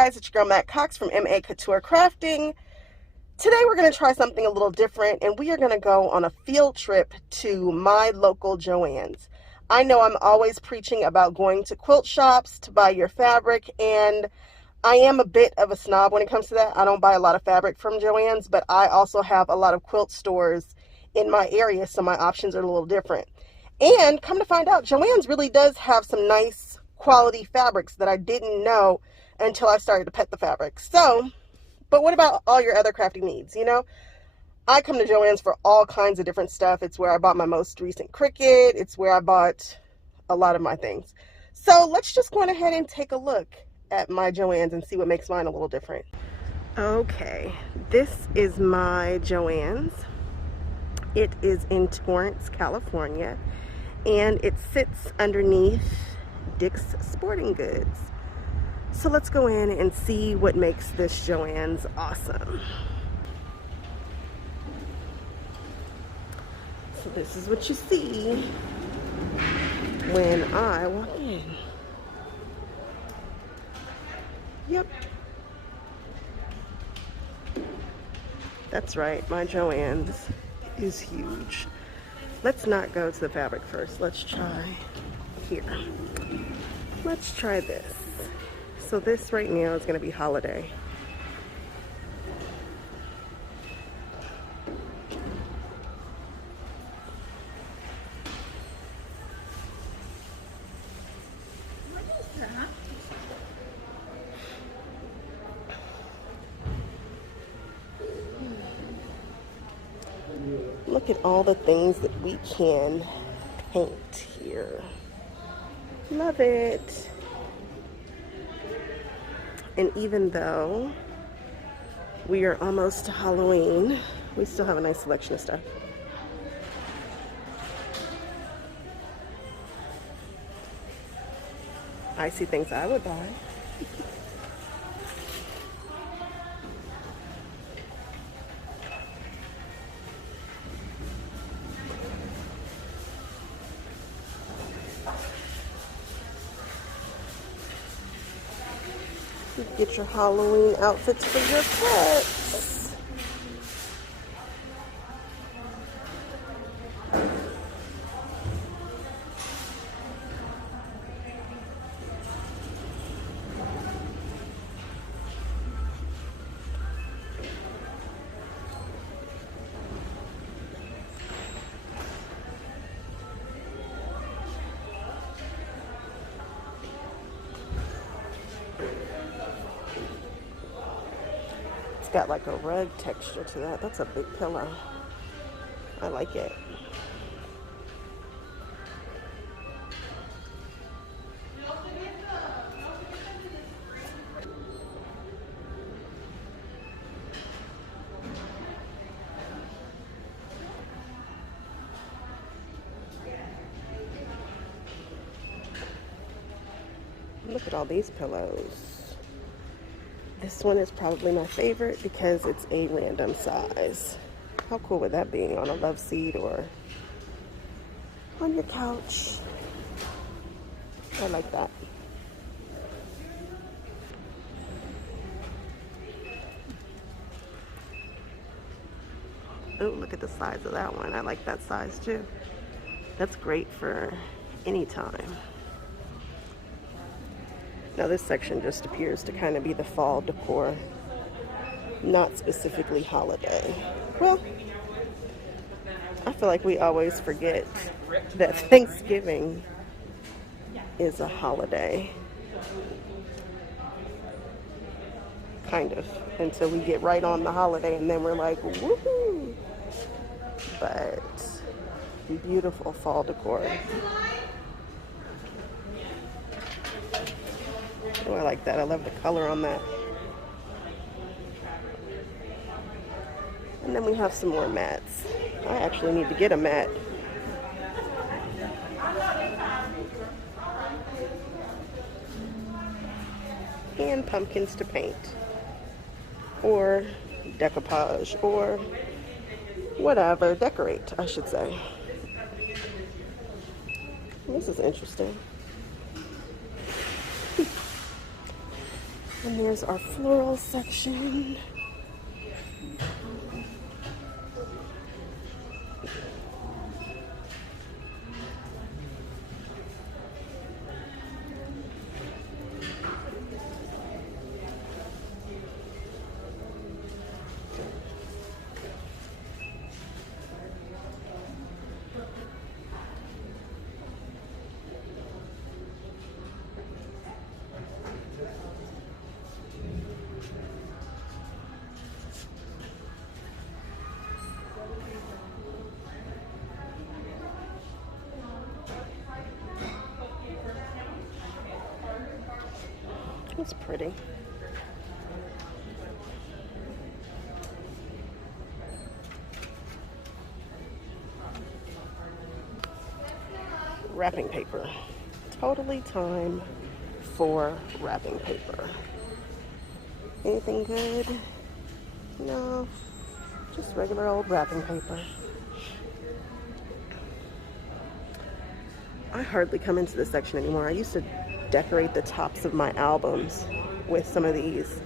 guys, it's your girl Maccouture from Maccouture Crafting. Today we're going to try something a little different, and we are going to go on a field trip to my local JoAnn's. I know I'm always preaching about going to quilt shops to buy your fabric, and I am a bit of a snob when it comes to that. I don't buy a lot of fabric from JoAnn's, but I also have a lot of quilt stores in my area, so my options are a little different. And come to find out, JoAnn's really does have some nice quality fabrics that I didn't know until I started to pet the fabrics. So, but what about all your other crafting needs? You know, I come to JoAnn's for all kinds of different stuff. It's where I bought my most recent Cricut. It's where I bought a lot of my things. So let's just go on ahead and take a look at my JoAnn's and see what makes mine a little different. Okay, this is my JoAnn's. It is in Torrance, California, and it sits underneath Dick's Sporting Goods. So let's go in and see what makes this JoAnn's awesome. So this is what you see when I walk in. Yep. That's right, my JoAnn's is huge. Let's not go to the fabric first. Let's try here. Let's try this. So this right now is going to be holiday. What is that? Look at all the things that we can paint here. Love it. And even though we are almost to Halloween, we still have a nice selection of stuff. I see things I would buy. Get your Halloween outfits for your pets. Got like a rug texture to that. That's a big pillow. I like it. Look at all these pillows. This one is probably my favorite because it's a random size. How cool would that be on a love seat or on your couch? I like that. Oh, look at the size of that one. I like that size too. That's great for any time. Now this section just appears to kind of be the fall decor, not specifically holiday. Well, I feel like we always forget that Thanksgiving is a holiday. Kind of, until we get right on the holiday and then we're like, woohoo! But beautiful fall decor. Oh, I like that. I love the color on that. And then we have some more mats. I actually need to get a mat. And pumpkins to paint. Or decoupage. Or whatever. Decorate, I should say. This is interesting. And there's our floral section. It's pretty. Wrapping paper. Totally time for wrapping paper. Anything good? No, just regular old wrapping paper. I hardly come into this section anymore. I used to decorate the tops of my albums with some of these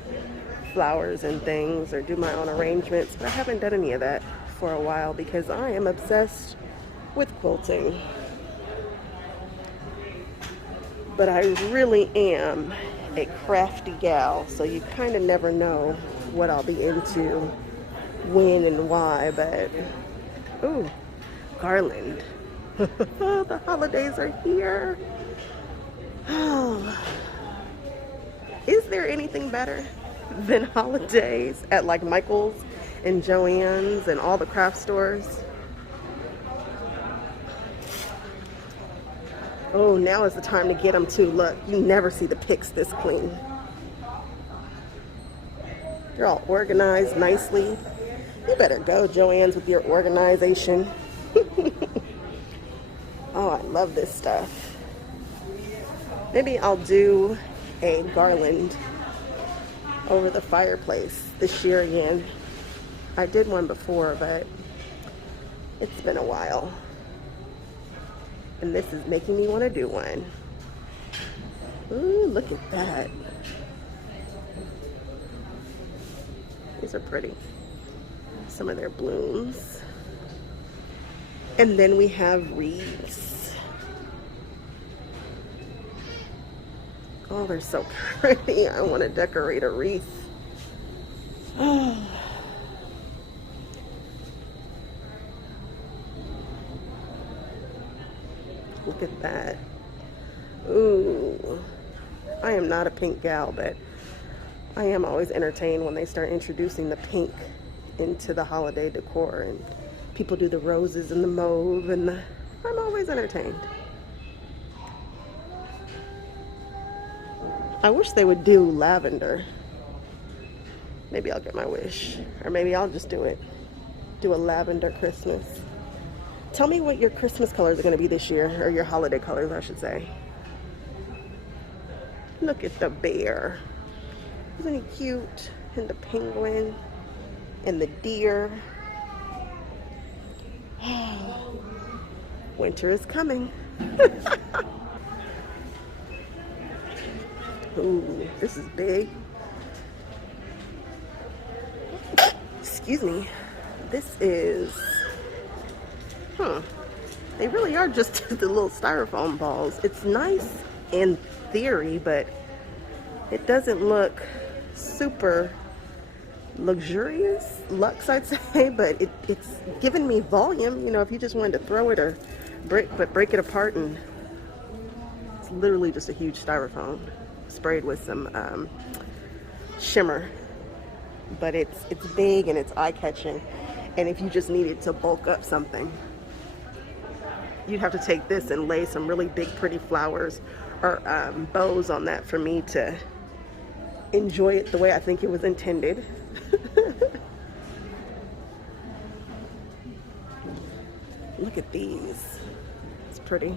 flowers and things, or do my own arrangements, but I haven't done any of that for a while because I am obsessed with quilting. But I really am a crafty gal, so you kind of never know what I'll be into, when and why. But ooh, garland. The holidays are here. Oh. Is there anything better than holidays at like Michael's and JoAnn's and all the craft stores? Oh, now is the time to get them too. Look, you never see the picks this clean. They're all organized nicely. You better go, JoAnn's, with your organization. Oh, I love this stuff. Maybe I'll do a garland over the fireplace this year again. I did one before, but it's been a while. And this is making me want to do one. Ooh, look at that. These are pretty. Some of their blooms. And then we have wreaths. Oh, they're so pretty. I want to decorate a wreath. Oh. Look at that. Ooh. I am not a pink gal, but I am always entertained when they start introducing the pink into the holiday decor, and people do the roses and the mauve, and I'm always entertained. I wish they would do lavender. Maybe I'll get my wish, or maybe I'll just do it. Do a lavender Christmas. Tell me what your Christmas colors are going to be this year, or your holiday colors, I should say. Look at the bear. Isn't he cute? And the penguin, and the deer. Winter is coming. Ooh, this is big. Excuse me. This is, they really are just the little styrofoam balls. It's nice in theory, but it doesn't look super luxurious, luxe, I'd say, but it's giving me volume. You know, if you just wanted to throw it or break it apart, and it's literally just a huge styrofoam sprayed with some shimmer. But it's big and it's eye-catching, and if you just needed to bulk up something, you'd have to take this and lay some really big pretty flowers or bows on that for me to enjoy it the way I think it was intended. Look at these. It's pretty.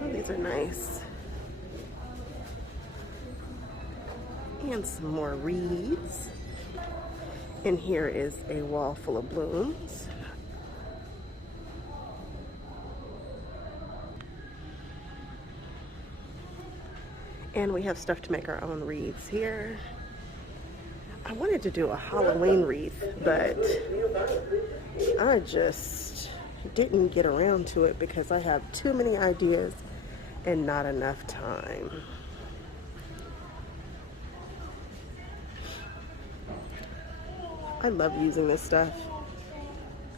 Oh, these are nice. And some more wreaths. And here is a wall full of blooms. And we have stuff to make our own wreaths here. I wanted to do a Halloween wreath, but I just didn't get around to it because I have too many ideas and not enough time. I love using this stuff.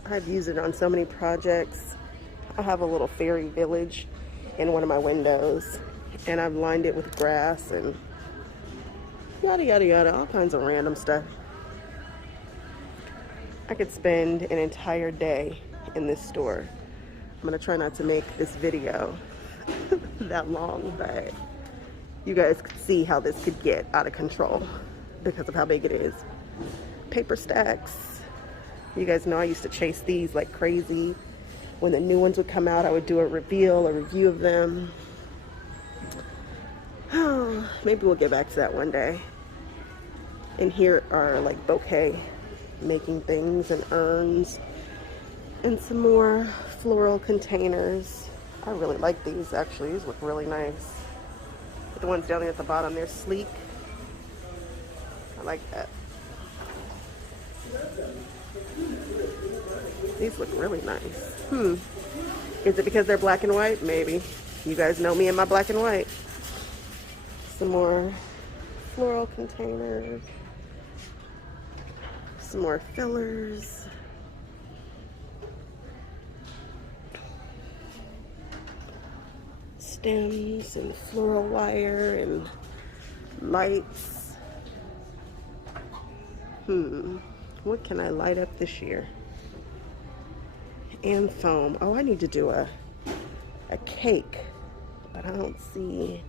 I've used it on so many projects. I have a little fairy village in one of my windows, and I've lined it with grass and yada yada yada, all kinds of random stuff. I could spend an entire day in this store. I'm gonna try not to make this video that long, but you guys could see how this could get out of control because of how big it is. Paper stacks. You guys know I used to chase these like crazy. When the new ones would come out, I would do a reveal, a review of them. Oh, maybe we'll get back to that one day. And here are like bouquet making things and urns and some more floral containers. I really like these actually. These look really nice. But the ones down there at the bottom, they're sleek. I like that. These look really nice. Is it because they're black and white? Maybe. You guys know me and my black and white. Some more floral containers. Some more fillers. Stems and floral wire and lights. What can I light up this year? And foam. Oh, I need to do a cake, but I don't see.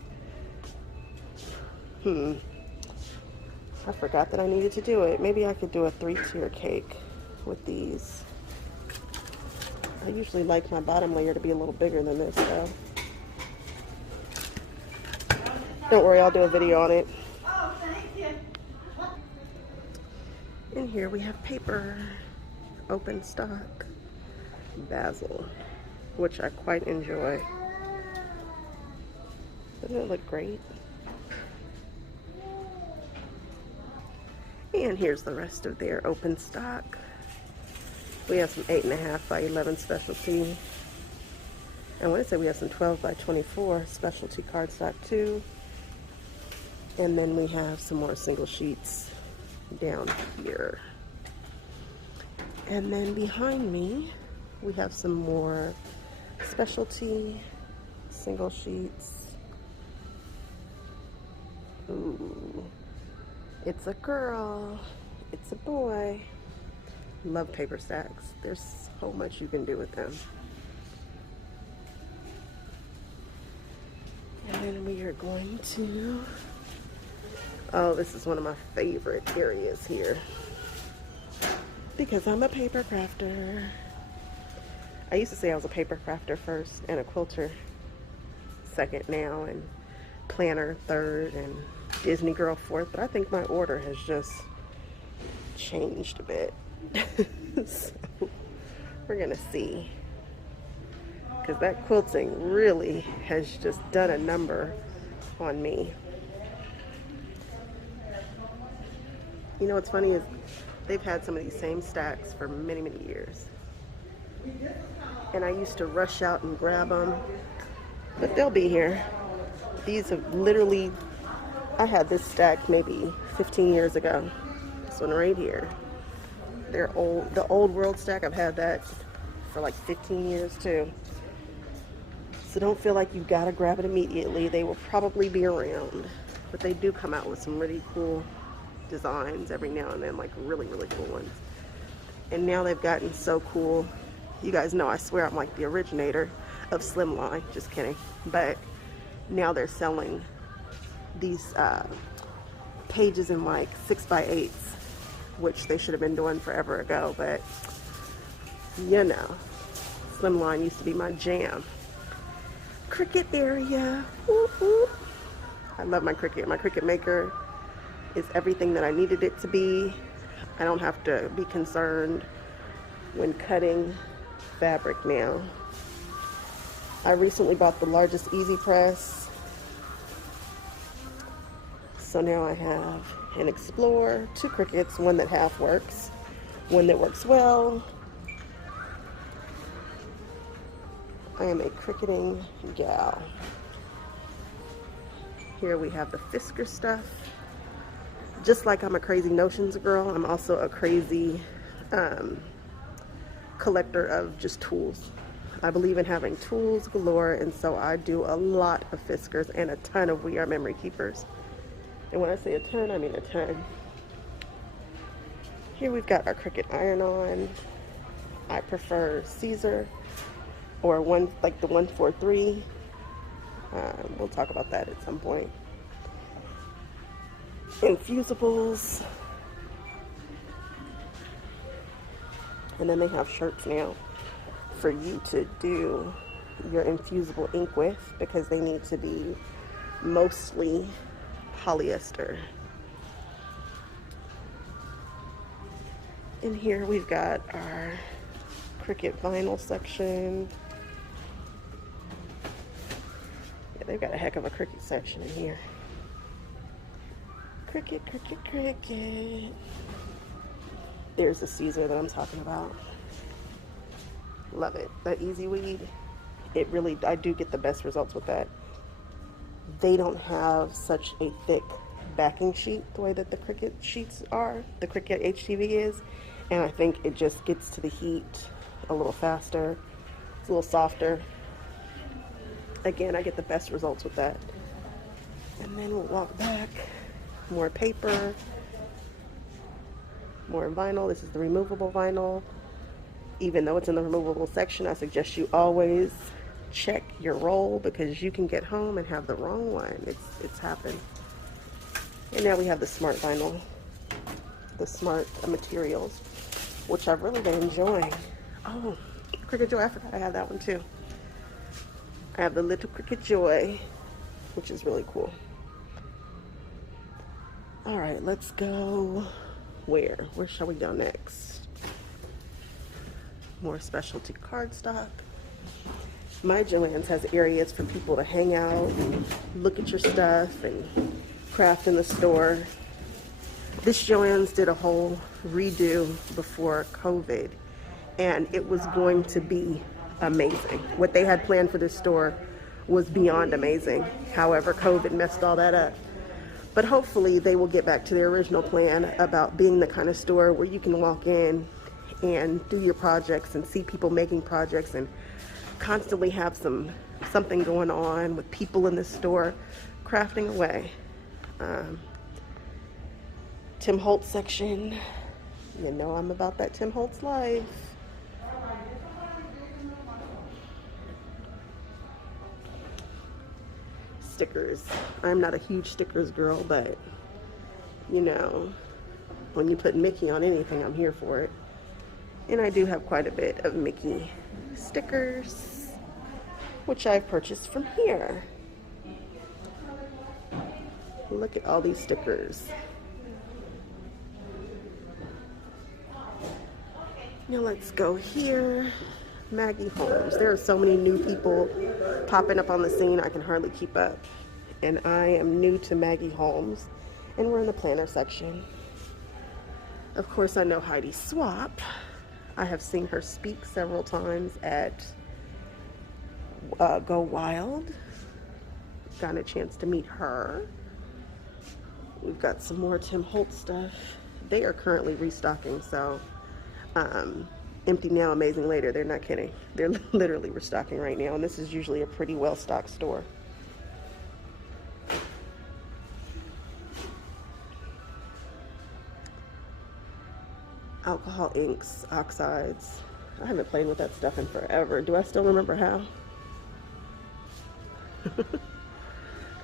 I forgot that I needed to do it. Maybe I could do a 3-tier cake with these. I usually like my bottom layer to be a little bigger than this though. Don't worry, I'll do a video on it. Oh, thank you. And here we have paper, open stock, basil, which I quite enjoy. Doesn't it look great? And here's the rest of their open stock. We have some 8.5 by 11 specialty. I want to say we have some 12 by 24 specialty cardstock too. And then we have some more single sheets down here. And then behind me, we have some more specialty single sheets. Ooh, it's a girl, it's a boy. Love paper stacks. There's so much you can do with them. And then we are going to, oh, this is one of my favorite areas here because I'm a paper crafter. I used to say I was a paper crafter first and a quilter second now, and planner third, and Disney girl fourth, but I think my order has just changed a bit. So we're gonna see, because that quilting really has just done a number on me. You know what's funny is they've had some of these same stacks for many, many years. And I used to rush out and grab them, but they'll be here. These have literally, I had this stack maybe 15 years ago. This one right here. They're old. The old world stack, I've had that for like 15 years too. So don't feel like you've got to grab it immediately. They will probably be around, but they do come out with some really cool designs every now and then, like really, really cool ones. And now they've gotten so cool. You guys know I swear I'm like the originator of slimline. Just kidding. But now they're selling these pages in like 6x8s, which they should have been doing forever ago. But you know, slimline used to be my jam. Cricut area. Woo-hoo. I love my Cricut. My Cricut maker is everything that I needed it to be. I don't have to be concerned when cutting fabric now. I recently bought the largest easy press. So now I have an Explorer, 2 Cricuts, one that half works, one that works well. I am a cricketing gal. Here we have the Fisker stuff. Just like I'm a crazy notions girl, I'm also a crazy collector of just tools. I believe in having tools galore, and so I do a lot of Fiskers and a ton of We Are Memory Keepers. And when I say a ton, I mean a ton. Here we've got our Cricut Iron-On. I prefer Caesar or like the 143. We'll talk about that at some point. Infusibles. And then they have shirts now for you to do your infusible ink with, because they need to be mostly polyester. In here we've got our Cricut Vinyl section. Yeah, they've got a heck of a Cricut section in here. Cricut, Cricut, Cricut. There's the Caesar that I'm talking about. Love it. That Easy Weed, it really, I do get the best results with that. They don't have such a thick backing sheet the way that the Cricut sheets are, the Cricut HTV is, and I think it just gets to the heat a little faster. It's a little softer. Again, I get the best results with that. And then we'll walk back. More paper, more vinyl. This is the removable vinyl. Even though it's in the removable section, I suggest you always check your roll, because you can get home and have the wrong one. It's happened. And now we have the smart vinyl, the smart materials, which I've really been enjoying. Oh, Cricut Joy, I forgot I have that one too. I have the little Cricut Joy, which is really cool. All right, let's go. Where shall we go next? More specialty cardstock. My JoAnn's has areas for people to hang out and look at your stuff and craft in the store. This JoAnn's did a whole redo before COVID, and it was going to be amazing. What they had planned for this store was beyond amazing. However, COVID messed all that up. But hopefully they will get back to their original plan about being the kind of store where you can walk in and do your projects and see people making projects and constantly have something going on with people in the store crafting away. Tim Holtz section. You know I'm about that Tim Holtz life. Stickers. I'm not a huge stickers girl, but you know, when you put Mickey on anything, I'm here for it. And I do have quite a bit of Mickey stickers, which I've purchased from here. Look at all these stickers. Now let's go here. Maggie Holmes. There are so many new people popping up on the scene, I can hardly keep up. And I am new to Maggie Holmes, and we're in the planner section. Of course, I know Heidi Swap. I have seen her speak several times at Go Wild. Got a chance to meet her. We've got some more Tim Holtz stuff. They are currently restocking, so empty now, amazing later. They're not kidding. They're literally restocking right now, and this is usually a pretty well-stocked store. Alcohol inks, oxides. I haven't played with that stuff in forever. Do I still remember how?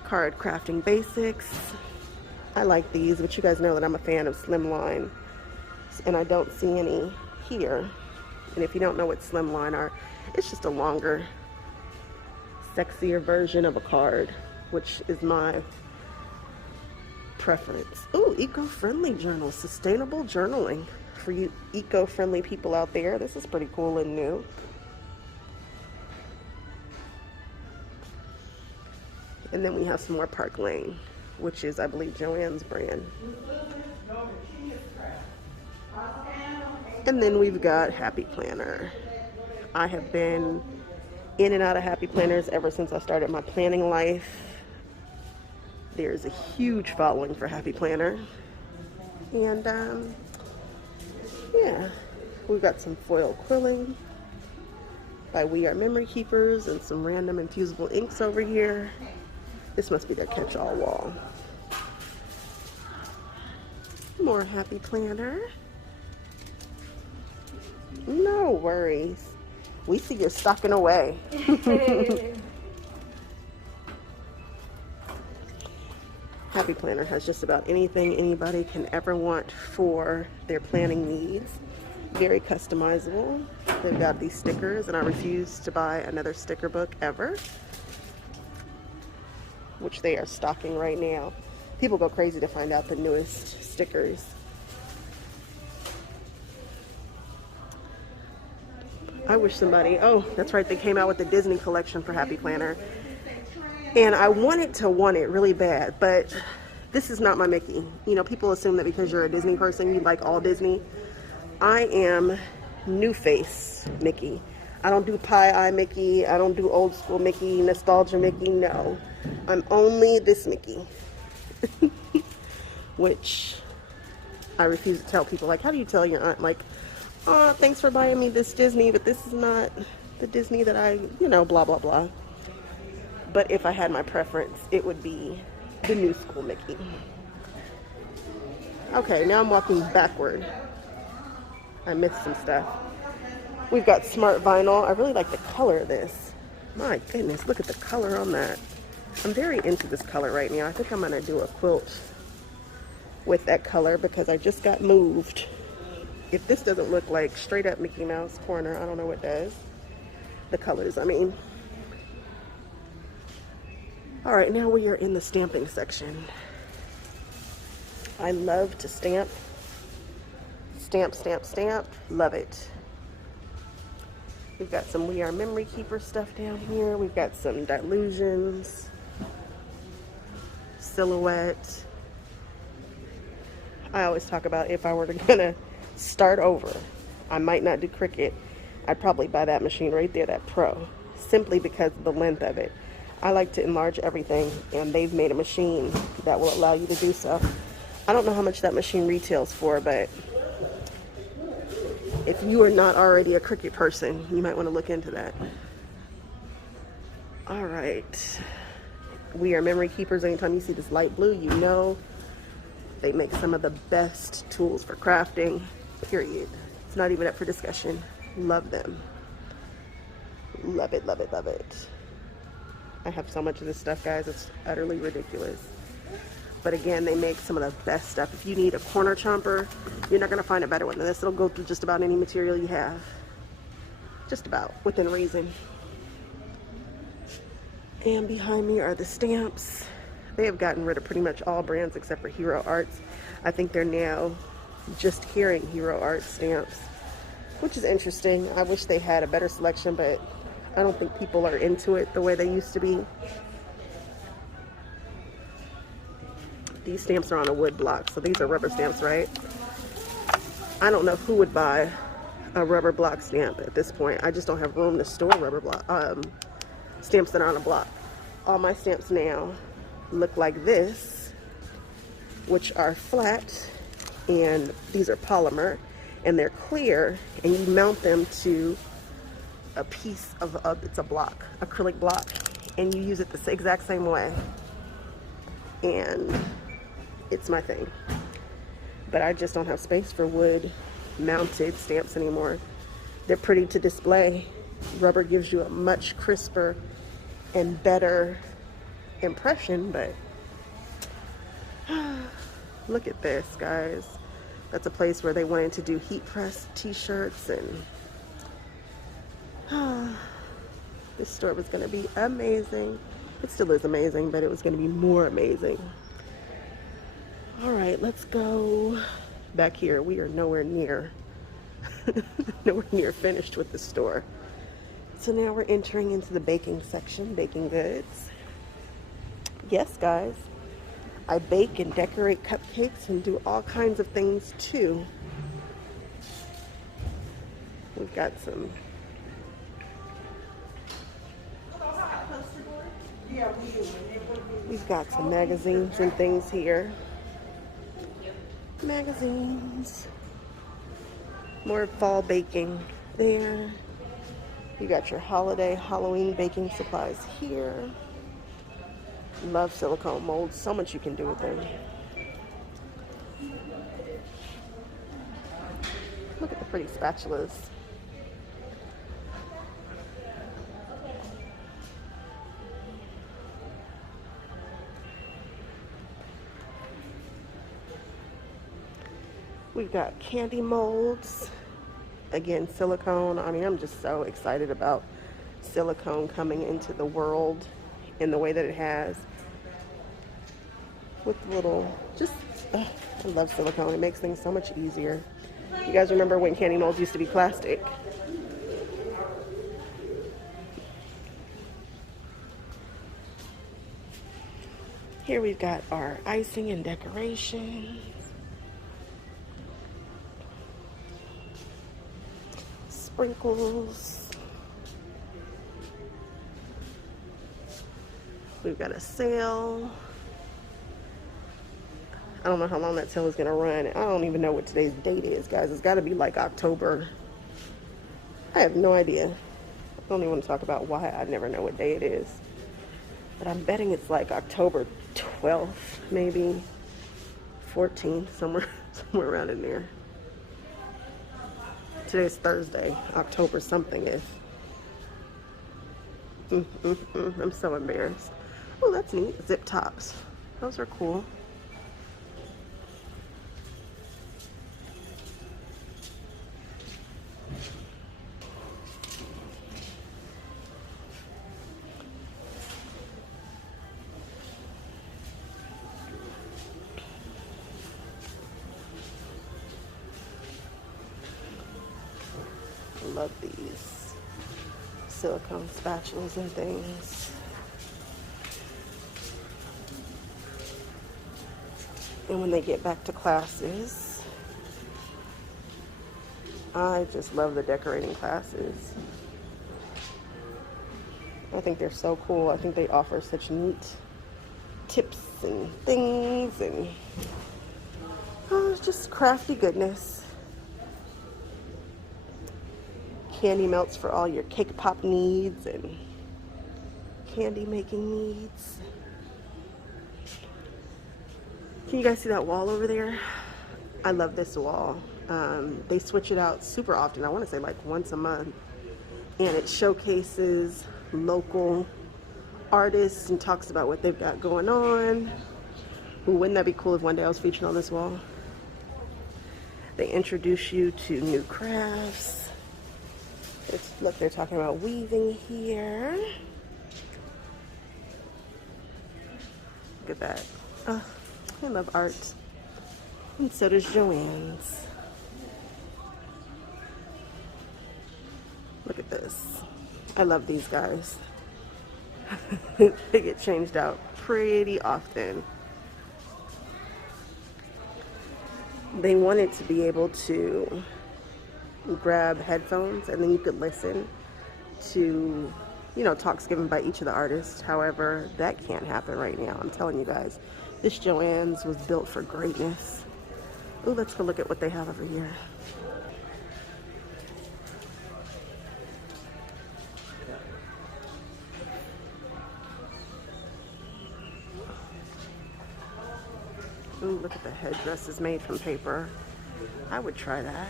Card crafting basics. I like these, but you guys know that I'm a fan of slimline, and I don't see any here. And if you don't know what slimline are, it's just a longer, sexier version of a card, which is my preference. Ooh, eco-friendly journals, sustainable journaling for you eco-friendly people out there. This is pretty cool and new. And then we have some more Park Lane, which is, I believe, JoAnn's brand. And then we've got Happy Planner. I have been in and out of Happy Planners ever since I started my planning life. There's a huge following for Happy Planner. And yeah, we've got some foil quilling by We Are Memory Keepers and some random infusible inks over here. This must be their catch-all wall. More Happy Planner. No worries. We see you're stocking away. Happy Planner has just about anything anybody can ever want for their planning needs. Very customizable. They've got these stickers, and I refuse to buy another sticker book ever, which they are stocking right now. People go crazy to find out the newest stickers. I wish somebody, oh, that's right, they came out with the Disney collection for Happy Planner. And I wanted to want it really bad, but this is not my Mickey. You know, people assume that because you're a Disney person, you like all Disney. I am new face Mickey. I don't do pie eye Mickey. I don't do old school Mickey, nostalgia Mickey. No, I'm only this Mickey. Which I refuse to tell people. Like, how do you tell your aunt, like, oh, thanks for buying me this Disney, but this is not the Disney that I, you know, blah, blah, blah. But if I had my preference, it would be the new school Mickey. Okay, now I'm walking backward. I missed some stuff. We've got Smart Vinyl. I really like the color of this. My goodness, look at the color on that. I'm very into this color right now. I think I'm gonna do a quilt with that color because I just got moved. If this doesn't look like straight up Mickey Mouse corner, I don't know what does. The colors, I mean. All right, now we are in the stamping section. I love to stamp. Stamp, stamp, stamp. Love it. We've got some We Are Memory Keeper stuff down here. We've got some Dilutions, Silhouette. I always talk about if I were gonna start over, I might not do Cricut. I'd probably buy that machine right there, that Pro, simply because of the length of it. I like to enlarge everything, and they've made a machine that will allow you to do so. I don't know how much that machine retails for, but if you are not already a Cricut person, you might want to look into that. All right. We Are Memory Keepers. Anytime you see this light blue, you know they make some of the best tools for crafting, period. It's not even up for discussion. Love them. Love it, love it, love it. I have so much of this stuff, guys. It's utterly ridiculous. But again, they make some of the best stuff. If you need a corner chomper, you're not going to find a better one than this. It'll go through just about any material you have. Just about, within reason. And behind me are the stamps. They have gotten rid of pretty much all brands except for Hero Arts. I think they're now just carrying Hero Arts stamps, which is interesting. I wish they had a better selection, but I don't think people are into it the way they used to be. These stamps are on a wood block, so these are rubber stamps, right? I don't know who would buy a rubber block stamp at this point. I just don't have room to store rubber block stamps that are on a block. All my stamps now look like this, which are flat, and these are polymer, and they're clear, and you mount them to a piece of it's a block, acrylic block, and you use it the exact same way. And it's my thing. But I just don't have space for wood mounted stamps anymore. They're pretty to display. Rubber gives you a much crisper and better impression, but look at this, guys. That's a place where they wanted to do heat press t-shirts, and this store was going to be amazing. It still is amazing, but it was going to be more amazing. All right, let's go back here. We are nowhere near nowhere near finished with the store. So now we're entering into the baking section, baking goods. Yes, guys, I bake and decorate cupcakes and do all kinds of things too. We've got some magazines and things here. Magazines. More fall baking there. You got your holiday, Halloween baking supplies here. Love silicone molds. So much you can do with them. Look at the pretty spatulas. We've got candy molds. Again, silicone. I mean, I'm just so excited about silicone coming into the world in the way that it has. With little, I love silicone. It makes things so much easier. You guys remember when candy molds used to be plastic? Here we've got our icing and decorations. Sprinkles. We've got a sale. I don't know how long that sale is going to run. I don't even know what today's date is, guys. It's got to be like October. I have no idea. I don't even want to talk about why. I never know what day it is. But I'm betting it's like October 12th, maybe 14th, somewhere around in there. Today's Thursday, October something is. I'm so embarrassed. Oh, that's neat. Zip tops. Those are cool. Love these silicone spatulas and things. And when they get back to classes, I just love the decorating classes. I think they're so cool. I think they offer such neat tips and things and it's just crafty goodness. Candy melts for all your cake pop needs and candy making needs. Can you guys see that wall over there? I love this wall. They switch it out super often. I want to say like once a month. And it showcases local artists and talks about what they've got going on. Ooh, wouldn't that be cool if one day I was featured on this wall? They introduce you to new crafts. Look, they're talking about weaving here. Look at that. Oh, I love art. And so does JoAnn's. Look at this. I love these guys. They get changed out pretty often. They wanted to be able to grab headphones and then you could listen to, you know, talks given by each of the artists. However, that can't happen right now. I'm telling you guys, this JoAnn's was built for greatness. Ooh, let's go look at what they have over here. Ooh, look at the headdresses made from paper. I would try that.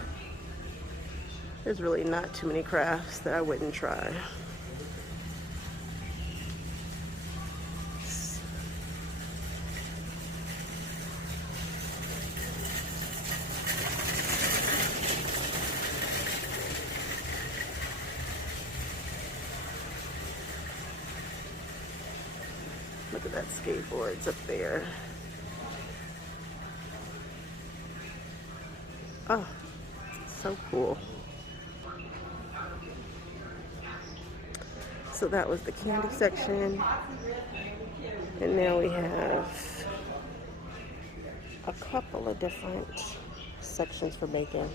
There's really not too many crafts that I wouldn't try. Look at that skateboards up there. Oh, so cool. So that was the candy section. And now we have a couple of different sections for baking.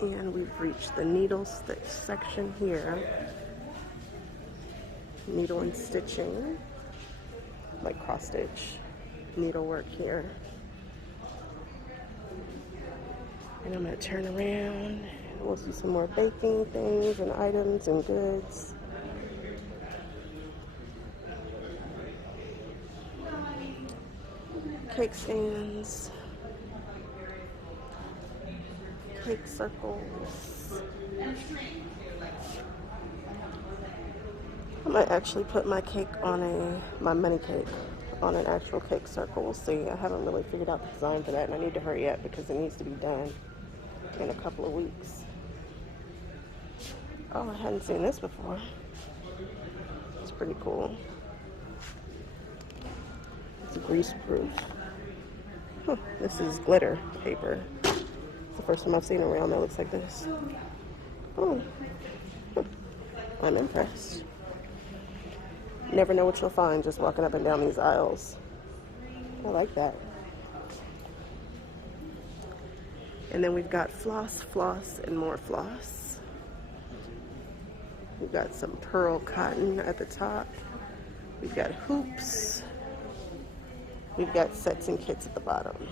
And we've reached the needle stitch section here. Needle and stitching, like cross stitch needlework here. And I'm going to turn around. We'll see some more baking things and items and goods. Cake stands. Cake circles. I might actually put my cake on my mini cake on an actual cake circle. We'll see. I haven't really figured out the design for that, and I need to hurry up because it needs to be done in a couple of weeks. Oh, I hadn't seen this before. It's pretty cool. It's grease proof. Huh, this is glitter paper. It's the first time I've seen it around that looks like this. Oh, I'm impressed. Never know what you'll find just walking up and down these aisles. I like that. And then we've got floss, floss, and more floss. We've got some pearl cotton at the top. We've got hoops. We've got sets and kits at the bottom.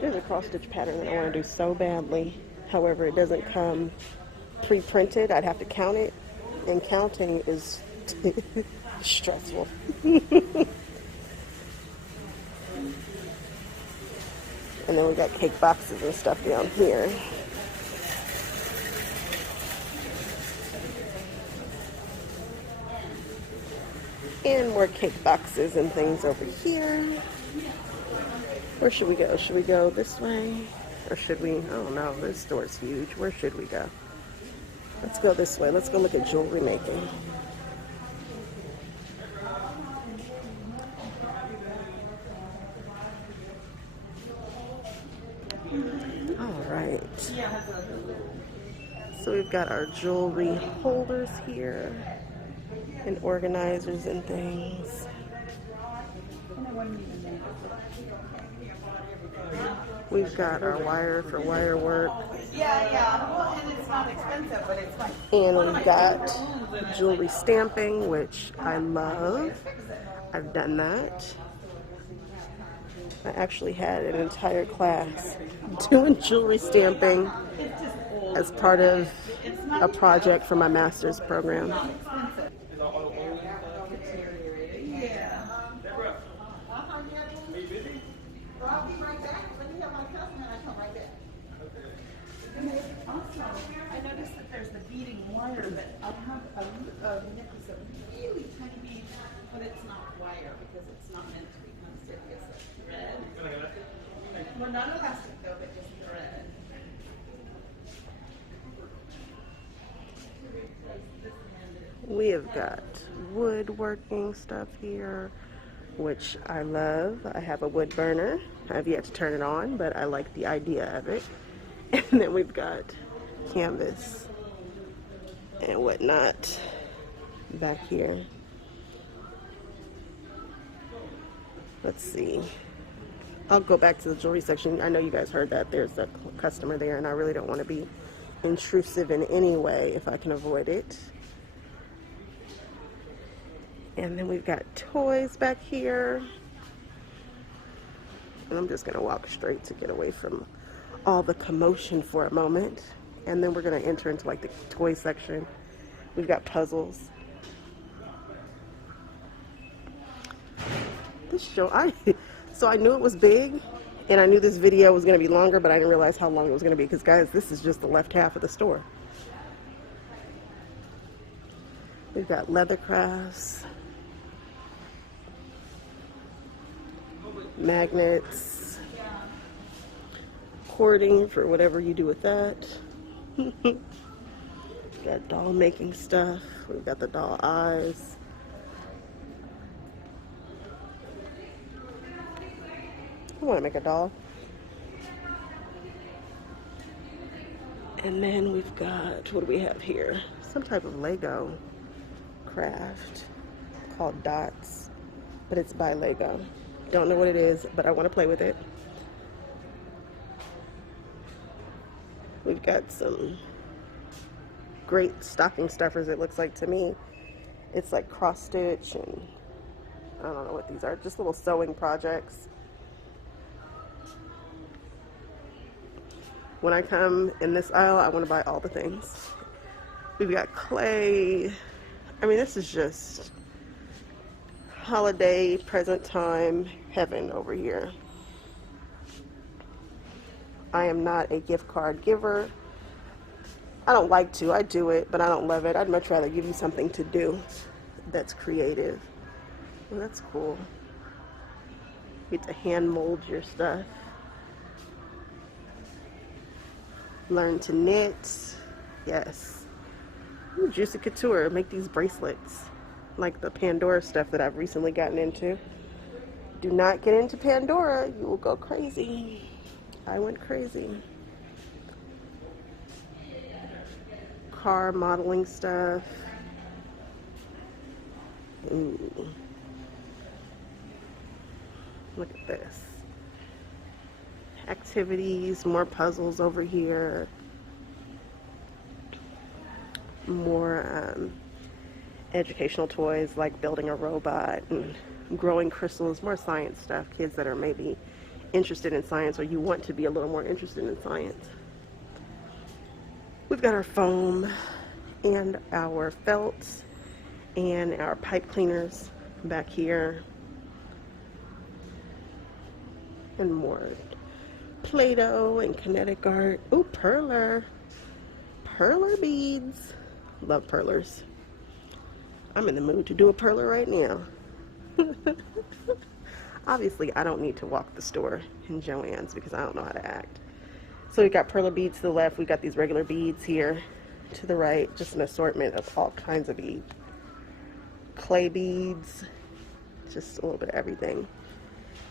There's a cross stitch pattern that I want to do so badly. However, it doesn't come pre-printed. I'd have to count it, and counting is stressful. And then we got cake boxes and stuff down here. And more cake boxes and things over here. Where should we go? Should we go this way? Or should we, oh no, this store's huge. Where should we go? Let's go this way. Let's go look at jewelry making. All right. So we've got our jewelry holders here and organizers and things. We've got our wire for wire work. Yeah. Well, and it's not expensive, but it's like. And we've got jewelry stamping, which I love. I've done that. I actually had an entire class doing jewelry stamping as part of a project for my master's program. I'll be right back. Let me have my cousin and I come right back. Also, I noticed that there's the beading wire that I have a necklace of really tiny beads, but it's not wire because it's not meant to be constant. It's a thread. Well, not elastic though, but just thread. We have got woodworking stuff here, which I love. I have a wood burner. I've yet to turn it on, but I like the idea of it. And then we've got canvas and whatnot back here. Let's see. I'll go back to the jewelry section. I know you guys heard that there's a customer there, and I really don't want to be intrusive in any way if I can avoid it. And then we've got toys back here. And I'm just going to walk straight to get away from all the commotion for a moment. And then we're going to enter into like the toy section. We've got puzzles. This show, so I knew it was big, and I knew this video was going to be longer, but I didn't realize how long it was going to be because, guys, this is just the left half of the store. We've got leather crafts, magnets, cording for whatever you do with that. Got doll making stuff. We've got the doll eyes. I want to make a doll. And then we've got, what do we have here? Some type of Lego craft called Dots, but it's by Lego. Don't know what it is, but I want to play with it. We've got some great stocking stuffers, it looks like to me. It's like cross stitch, and I don't know what these are, just little sewing projects. When I come in this aisle, I want to buy all the things. We've got clay. I mean, this is just holiday, present time heaven over here. I am not a gift card giver. I don't like to. I do it, but I don't love it. I'd much rather give you something to do that's creative. Well, that's cool. You get to hand mold your stuff. Learn to knit. Yes. Ooh, Juicy Couture. Make these bracelets. Like the Pandora stuff that I've recently gotten into. Do not get into Pandora. You will go crazy. I went crazy. Car modeling stuff. Ooh. Look at this. Activities, more puzzles over here. More educational toys like building a robot and growing crystals, more science stuff. Kids that are maybe interested in science, or you want to be a little more interested in science. We've got our foam and our felts and our pipe cleaners back here. And more Play-Doh and kinetic art. Ooh, perler. Perler beads. Love perlers. I'm in the mood to do a perler right now. Obviously, I don't need to walk the store in JoAnn's because I don't know how to act. So we got perler beads to the left. We got these regular beads here to the right. Just an assortment of all kinds of beads. Clay beads. Just a little bit of everything.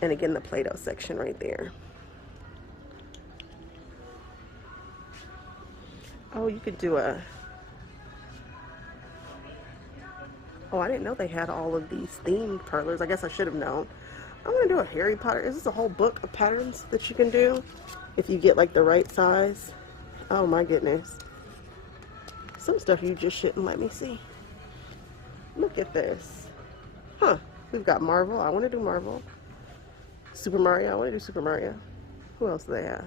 And again, the Play-Doh section right there. Oh, you could do a... Oh, I didn't know they had all of these themed perlers. I guess I should have known. I'm going to do a Harry Potter. Is this a whole book of patterns that you can do if you get like the right size? Oh my goodness. Some stuff you just shouldn't let me see. Look at this. Huh. We've got Marvel. I want to do Marvel. Super Mario. I want to do Super Mario. Who else do they have?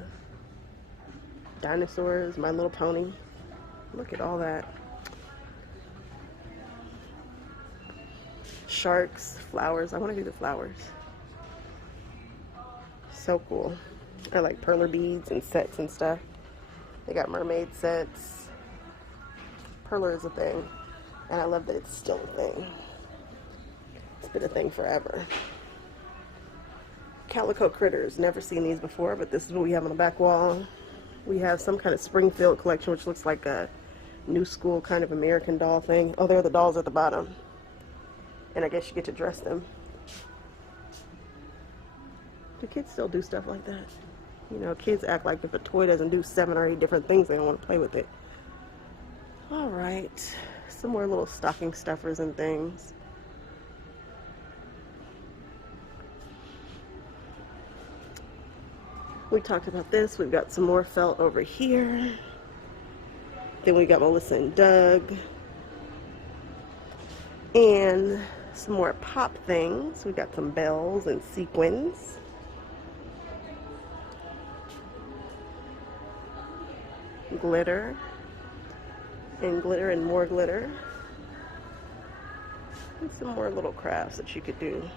Dinosaurs. My Little Pony. Look at all that. Sharks. Flowers. I want to do the flowers. So cool. I like perler beads and sets and stuff. They got mermaid sets. Perler is a thing. And I love that it's still a thing. It's been a thing forever. Calico Critters. Never seen these before, but this is what we have on the back wall. We have some kind of Springfield collection, which looks like a new school kind of American doll thing. Oh, there are the dolls at the bottom. And I guess you get to dress them. Do kids still do stuff like that? You know, kids act like if a toy doesn't do 7 or 8 different things, they don't want to play with it. All right. Some more little stocking stuffers and things. We talked about this. We've got some more felt over here. Then we got Melissa and Doug. And some more pop things. We got some bells and sequins. Glitter. And glitter and more glitter. And some more little crafts that you could do.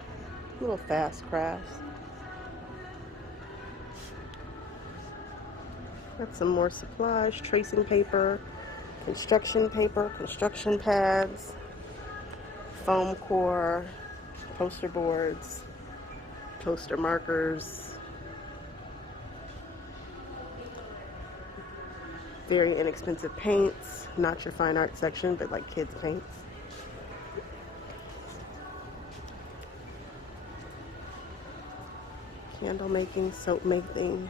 Little fast crafts. Got some more supplies, tracing paper, construction pads, foam core, poster boards. Poster markers. Very inexpensive paints. Not your fine art section, but like kids paints. Candle making, soap making,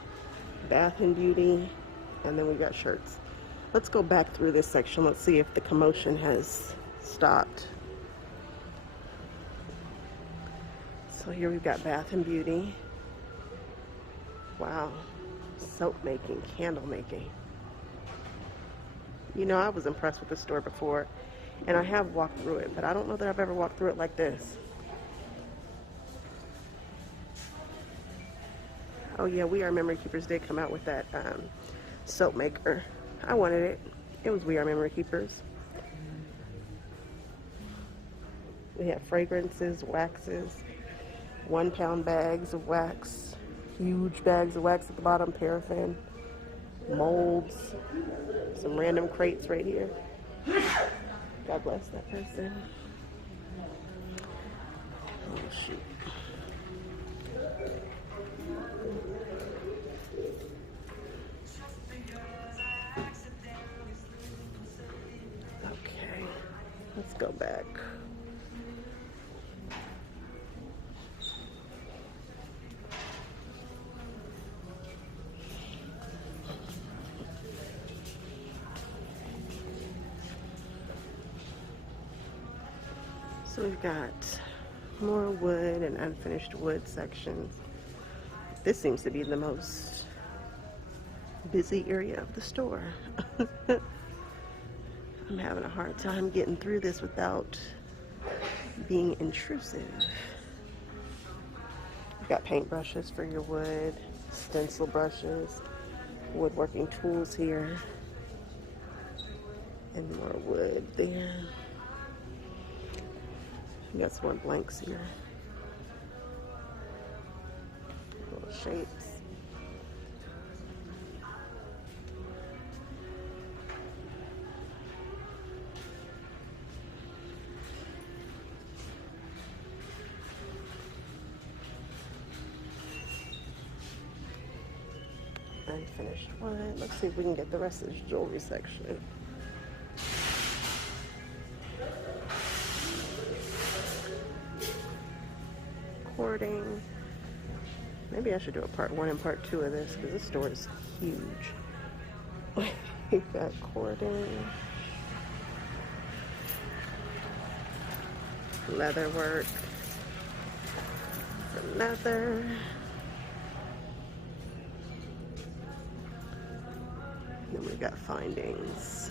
bath and beauty, and then we got shirts. Let's go back through this section. Let's see if the commotion has stopped. So here we've got bath and beauty. Wow. Soap making, candle making. You know, I was impressed with the store before, and I have walked through it, but I don't know that I've ever walked through it like this. Oh yeah, We Are Memory Keepers did come out with that soap maker. I wanted it. It was We Are Memory Keepers. We have fragrances, waxes, 1 pound bags of wax, huge bags of wax at the bottom, paraffin, molds, some random crates right here. God bless that person. Oh shoot. Okay, let's go back. So we've got more wood and unfinished wood sections. This seems to be the most busy area of the store. I'm having a hard time getting through this without being intrusive. We've got paint brushes for your wood, stencil brushes, woodworking tools here, and more wood there. We got some more blanks here. Little shapes. Unfinished wood. Let's see if we can get the rest of this jewelry section. Cording. Maybe I should do a part 1 and part 2 of this because this store is huge. We've got cording, leather work for leather. And then we've got findings.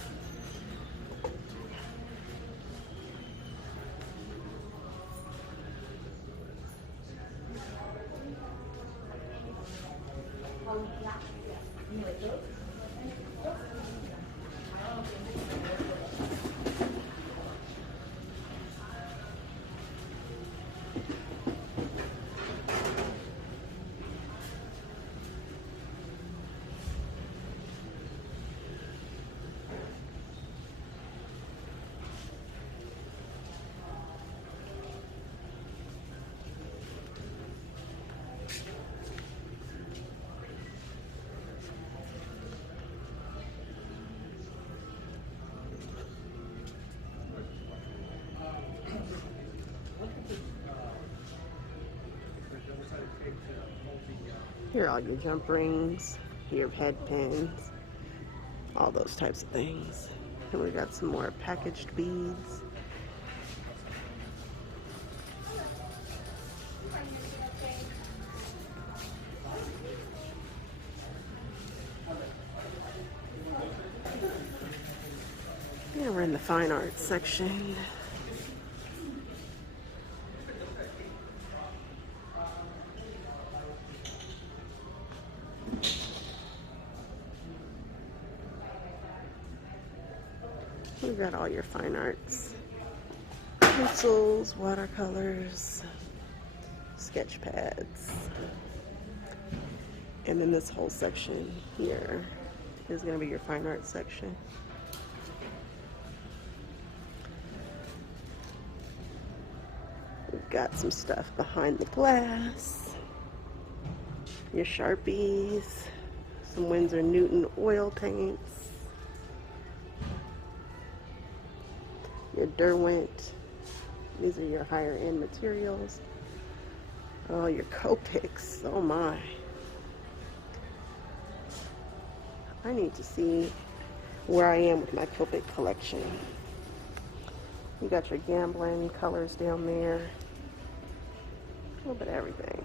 Here are all your jump rings, your head pins, all those types of things. And we got some more packaged beads. Yeah, we're in the fine arts section. We've got all your fine arts, pencils, watercolors, sketch pads. And then this whole section here is going to be your fine arts section. We've got some stuff behind the glass. Your Sharpies, some Winsor Newton oil paints, your Derwent, these are your higher end materials. Oh, your Copics, oh my. I need to see where I am with my Copic collection. You got your gambling colors down there, a little bit of everything.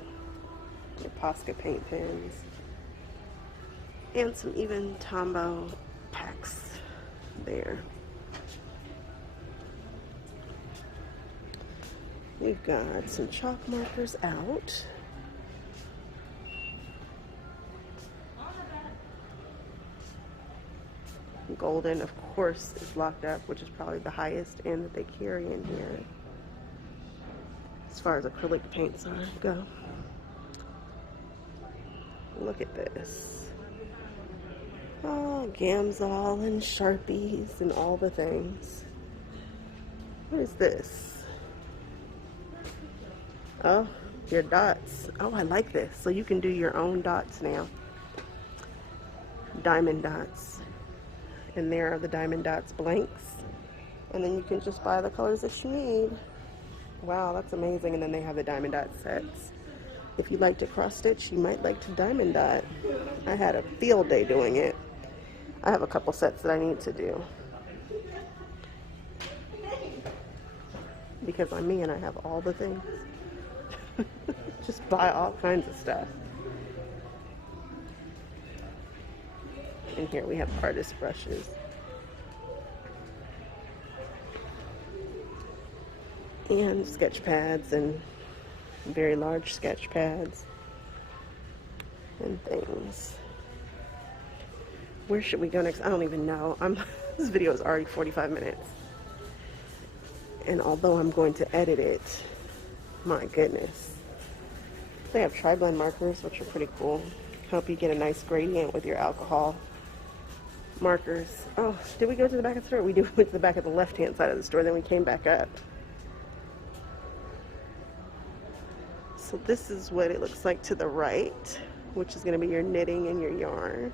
Your Posca paint pens, and some even Tombow packs there. We've got some chalk markers out. Golden, of course, is locked up, which is probably the highest end that they carry in here as far as acrylic paints go. Look at this. Oh, Gamsol and Sharpies and all the things. What is this? Oh, your dots. Oh, I like this. So you can do your own dots now. Diamond dots. And there are the diamond dots blanks. And then you can just buy the colors that you need. Wow, that's amazing. And then they have the diamond dot sets. If you like to cross stitch, you might like to diamond dot. I had a field day doing it. I have a couple sets that I need to do. Because I'm me and I have all the things. Just buy all kinds of stuff. And here we have artist brushes. And sketch pads and very large sketch pads and things. Where should we go next? I don't even know. This video is already 45 minutes. And although I'm going to edit it, my goodness. They have tri-blend markers, which are pretty cool. Help you get a nice gradient with your alcohol markers. Oh, did we go to the back of the store? We went to the back of the left-hand side of the store, then we came back up. So this is what it looks like to the right, which is going to be your knitting and your yarn.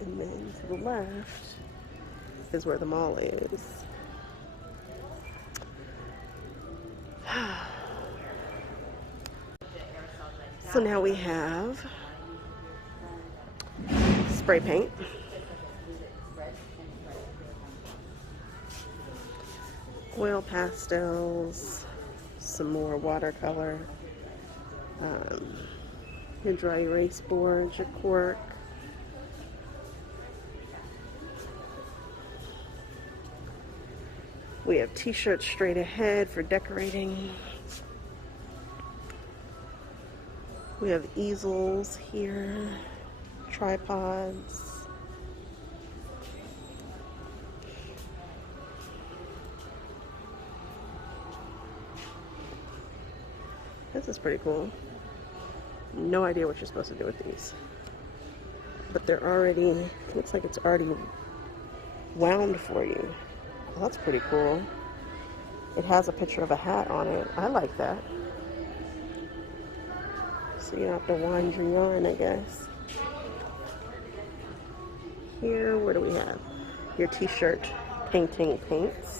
And then to the left is where the mall is. So now we have spray paint, oil pastels, some more watercolor, your dry erase boards, your cork, we have t-shirts straight ahead for decorating. We have easels here, tripods. This is pretty cool. No idea what you're supposed to do with these. But they're already, looks like it's already wound for you. Well, that's pretty cool. It has a picture of a hat on it. I like that. So you don't have to wind your yarn, I guess. Here, what do we have? Your t-shirt painting paints.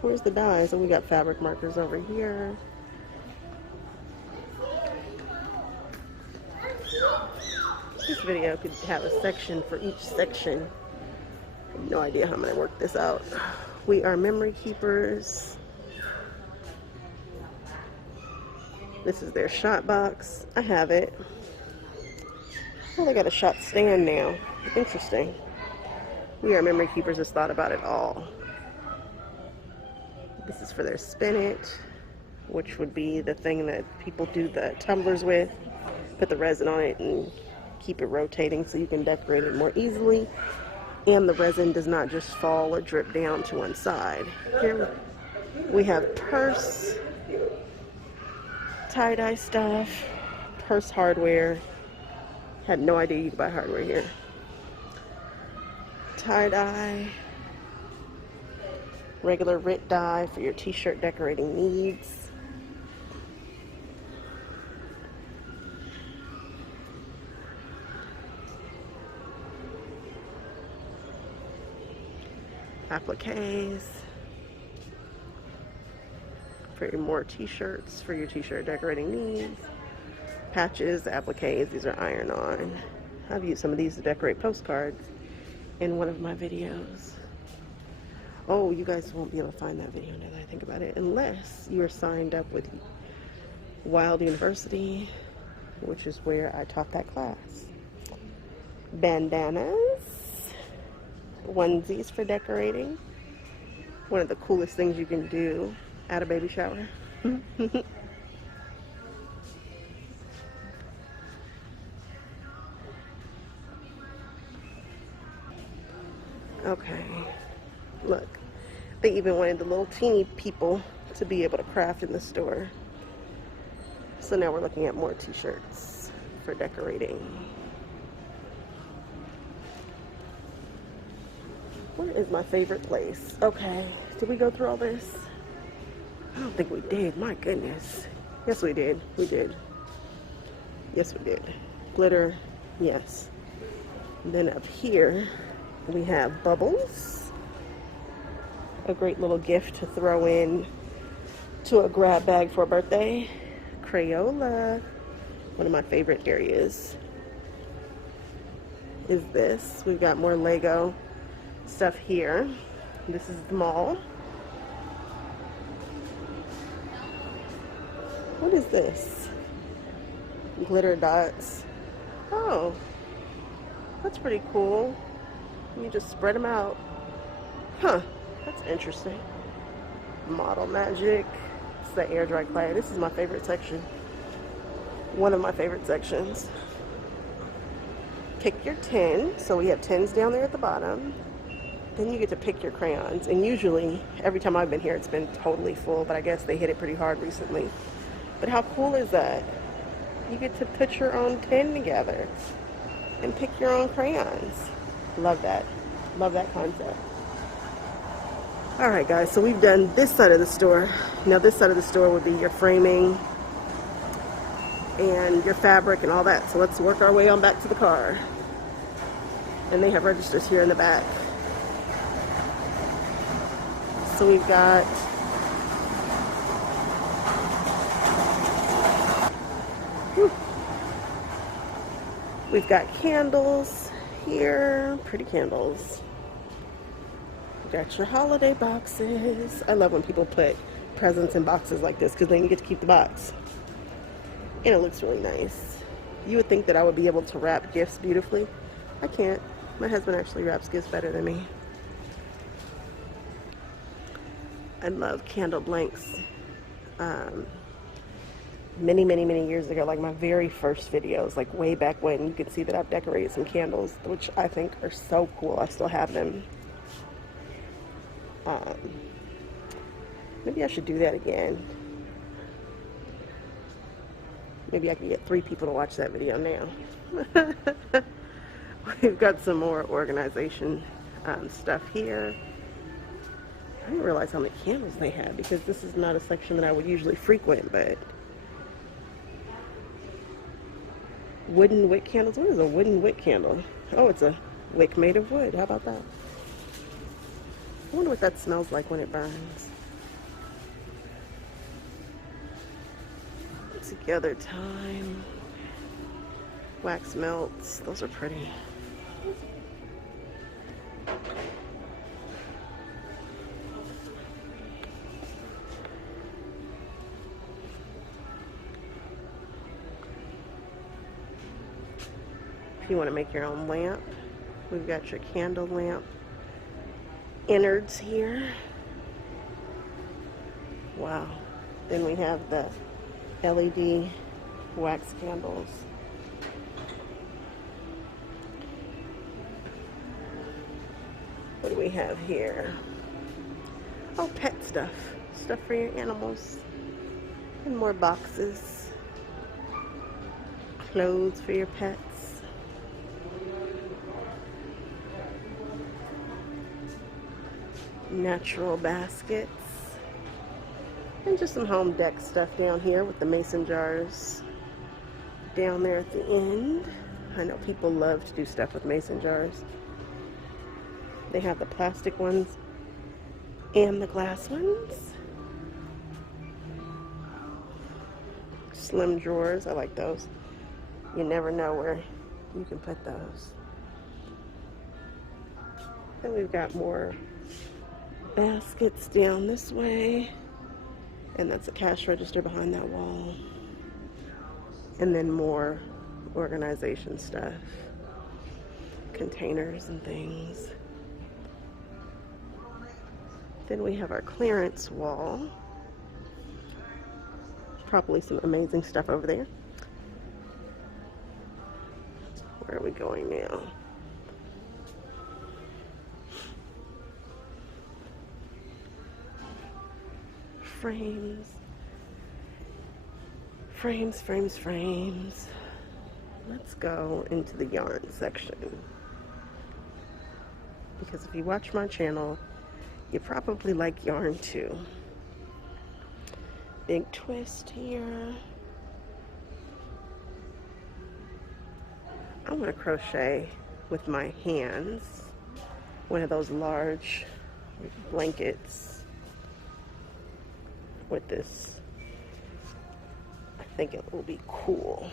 Where's the dies? And we got fabric markers over here. This video could have a section for each section. I have no idea how I'm going to work this out. We are memory keepers. This is their shot box. I have it. Oh, they got a shot stand now. Interesting. We Are Memory Keepers has thought about it all. This is for their spin it, which would be the thing that people do the tumblers with. Put the resin on it and keep it rotating so you can decorate it more easily. And the resin does not just fall or drip down to one side. Here we have purse, tie-dye stuff, purse hardware. Had no idea you could buy hardware here. Tie-dye, regular RIT dye for your t-shirt decorating needs. Appliques for your more t-shirts, for your t-shirt decorating needs. Patches, appliques, these are iron-on. I've used some of these to decorate postcards in one of my videos. Oh, you guys won't be able to find that video now that I think about it, unless you're signed up with Wild University, which is where I taught that class. Bandanas, onesies for decorating. One of the coolest things you can do at a baby shower. Okay, look, they even wanted the little teeny people to be able to craft in the store. So now we're looking at more t-shirts for decorating. Where is my favorite place? Okay, did we go through all this? I don't think we did, my goodness. Yes, we did, we did. Yes, we did. Glitter, yes. And then up here, we have bubbles. A great little gift to throw in to a grab bag for a birthday. Crayola. One of my favorite areas is this. We've got more Lego stuff here. This is the mall. What is this? Glitter dots. Oh, that's pretty cool. You just spread them out. Huh, that's interesting. Model magic. It's the air dry clay. This is my favorite section. One of my favorite sections. Pick your tin. So we have tins down there at the bottom. Then you get to pick your crayons. And usually, every time I've been here, it's been totally full. But I guess they hit it pretty hard recently. But how cool is that? You get to put your own tin together and pick your own crayons. Love that. Love that concept. Alright guys, so we've done this side of the store. Now this side of the store would be your framing and your fabric and all that. So let's work our way on back to the car. And they have registers here in the back. So we've got we've got candles here, pretty candles. Got your holiday boxes. I love when people put presents in boxes like this because then you get to keep the box. And it looks really nice. You would think that I would be able to wrap gifts beautifully. I can't. My husband actually wraps gifts better than me. I love candle blanks. Many years ago, like my very first videos, like way back when, you can see that I've decorated some candles, which I think are so cool. I still have them. Maybe I should do that again. Maybe I can get 3 people to watch that video now. We've got some more organization stuff here. I didn't realize how many candles they had because this is not a section that I would usually frequent, but wooden wick candles. What is a wooden wick candle? Oh, it's a wick made of wood. How about that? I wonder what that smells like when it burns. Together time. Wax melts. Those are pretty. If you want to make your own lamp, we've got your candle lamp innards here. Wow. Then we have the LED wax candles. What do we have here? Oh, pet stuff. Stuff for your animals. And more boxes. Clothes for your pets. Natural baskets. And just some home deck stuff down here with the mason jars down there at the end. I know people love to do stuff with mason jars. They have the plastic ones And the glass ones. Slim drawers, I like those. You never know where you can put those. Then we've got more baskets down this way. And that's a cash register behind that wall. And then more organization stuff. Containers and things. Then we have our clearance wall. Probably some amazing stuff over there. Where are we going now? Frames. Frames, frames, frames. Let's go into the yarn section. Because if you watch my channel, you probably like yarn too. Big twist here. I'm going to crochet with my hands one of those large blankets with this. I think it will be cool.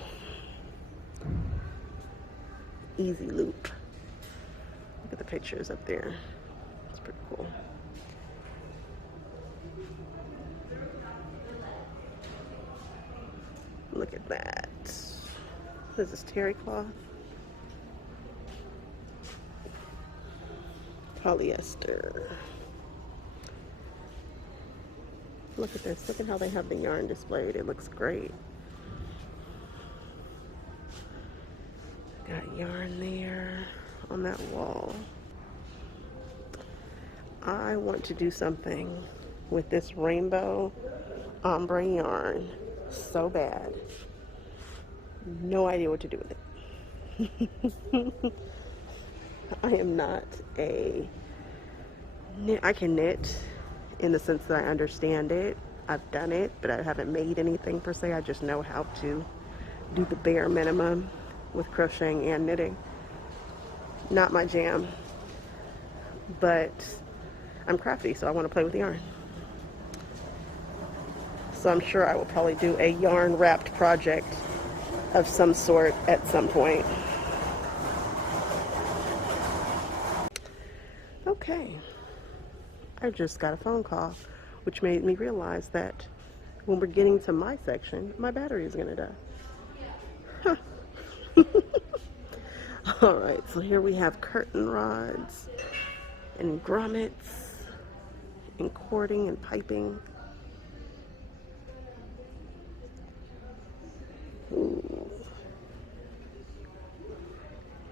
Easy loop. Look at the pictures up there. It's pretty cool. Look at that. This is terry cloth. Polyester. Look at this. Look at how they have the yarn displayed. It looks great. Got yarn there on that wall. I want to do something with this rainbow ombre yarn so bad. No idea what to do with it. I am not a knit. I can knit in the sense that I understand it. I've done it, but I haven't made anything per se. I just know how to do the bare minimum with crocheting and knitting. Not my jam, but I'm crafty, so I want to play with yarn. So I'm sure I will probably do a yarn wrapped project of some sort at some point. Okay, I just got a phone call, which made me realize that when we're getting to my section, my battery is gonna die. Huh. All right, so here we have curtain rods and grommets and cording and piping. Ooh.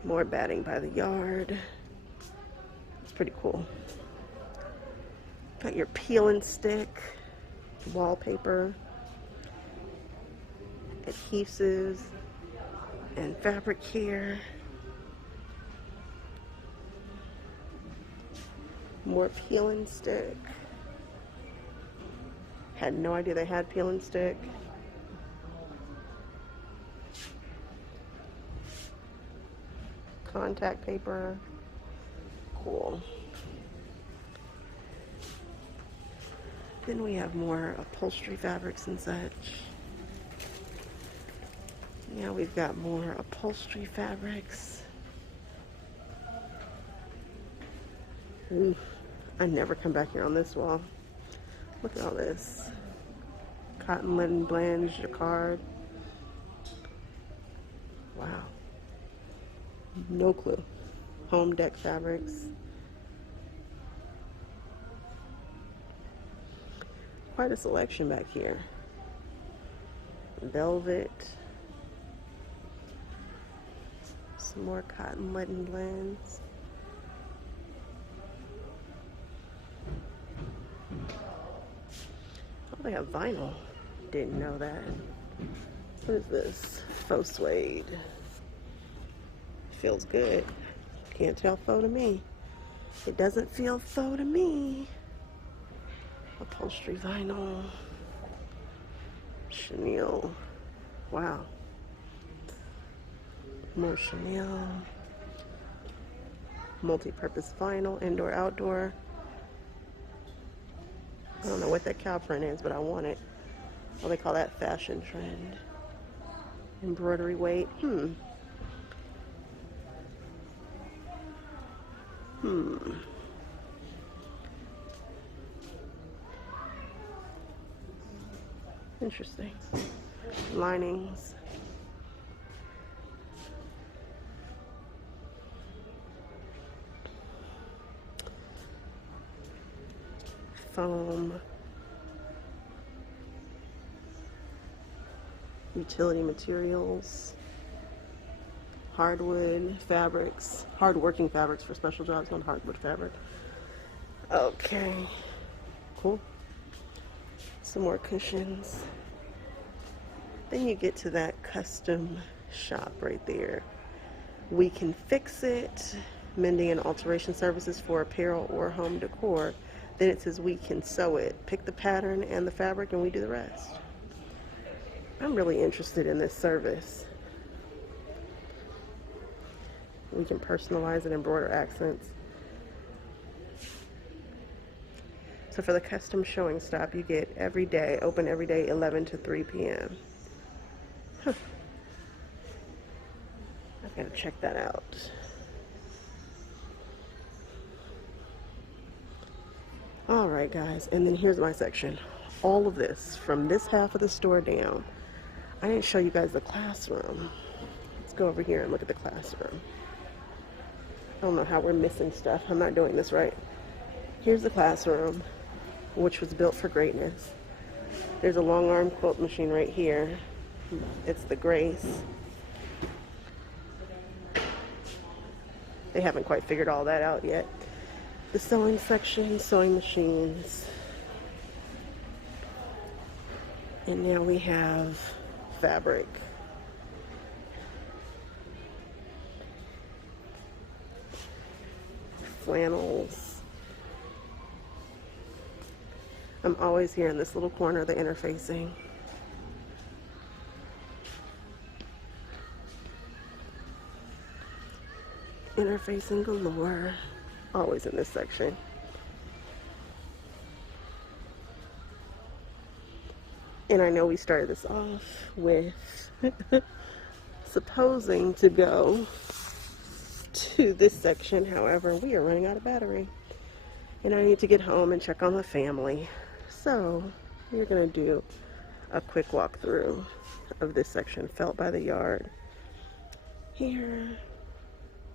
More batting by the yard. It's pretty cool. Got your peel and stick, wallpaper, adhesives, and fabric here. More peel and stick. Had no idea they had peel and stick. Contact paper. Cool. Then we have more upholstery fabrics and such. Yeah, we've got more upholstery fabrics. Ooh, I never come back here on this wall. Look at all this. Cotton linen blend, jacquard. Wow. No clue. Home deck fabrics. Quite a selection back here. Velvet. Some more cotton linen blends. Oh, they have vinyl. Didn't know that. What is this? Faux suede. Feels good. Can't tell faux to me. It doesn't feel faux to me. Upholstery vinyl. Chenille. Wow. More chenille. Multi-purpose vinyl, indoor, outdoor. I don't know what that cow print is, but I want it. Oh, they call that fashion trend. Embroidery weight. Interesting. Linings. Foam. Utility materials. Hardwood fabrics. Hard-working fabrics for special jobs, not hardwood fabric. Okay. Cool. Some more cushions. Then you get to that custom shop right there. We can fix it. Mending and alteration services for apparel or home decor. Then it says we can sew it. Pick the pattern and the fabric and we do the rest. I'm really interested in this service. We can personalize and embroider accents. So for the custom showing stop, you get every day, open every day, 11 to 3 p.m. Huh. I've got to check that out. All right, guys, and then here's my section. All of this, from this half of the store down. I didn't show you guys the classroom. Let's go over here and look at the classroom. I don't know how we're missing stuff. I'm not doing this right. Here's the classroom, which was built for greatness. There's a long arm quilt machine right here. It's the Grace. They haven't quite figured all that out yet. The sewing section, sewing machines. And now we have fabric. Flannels. I'm always here in this little corner of the interfacing. Interfacing galore. Always in this section. And I know we started this off with supposing to go to this section. However, we are running out of battery. And I need to get home and check on my family. So we're going to do a quick walkthrough of this section, Felt by the Yard. Here,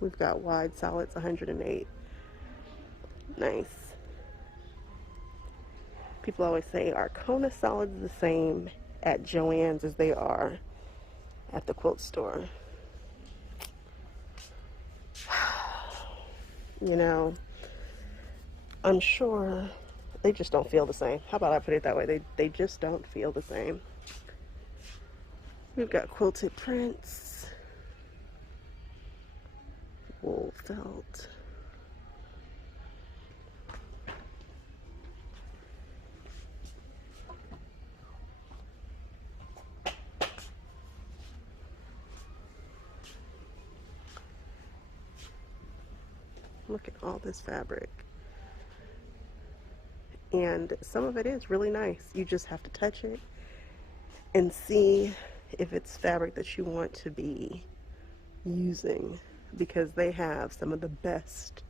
we've got wide solids, 108. Nice. People always say, are Kona solids the same at JoAnn's as they are at the quilt store? You know, I'm sure they just don't feel the same. How about I put it that way? They just don't feel the same. We've got quilted prints, wool felt. Look at all this fabric. And some of it is really nice. You just have to touch it and see if it's fabric that you want to be using, because they have some of the best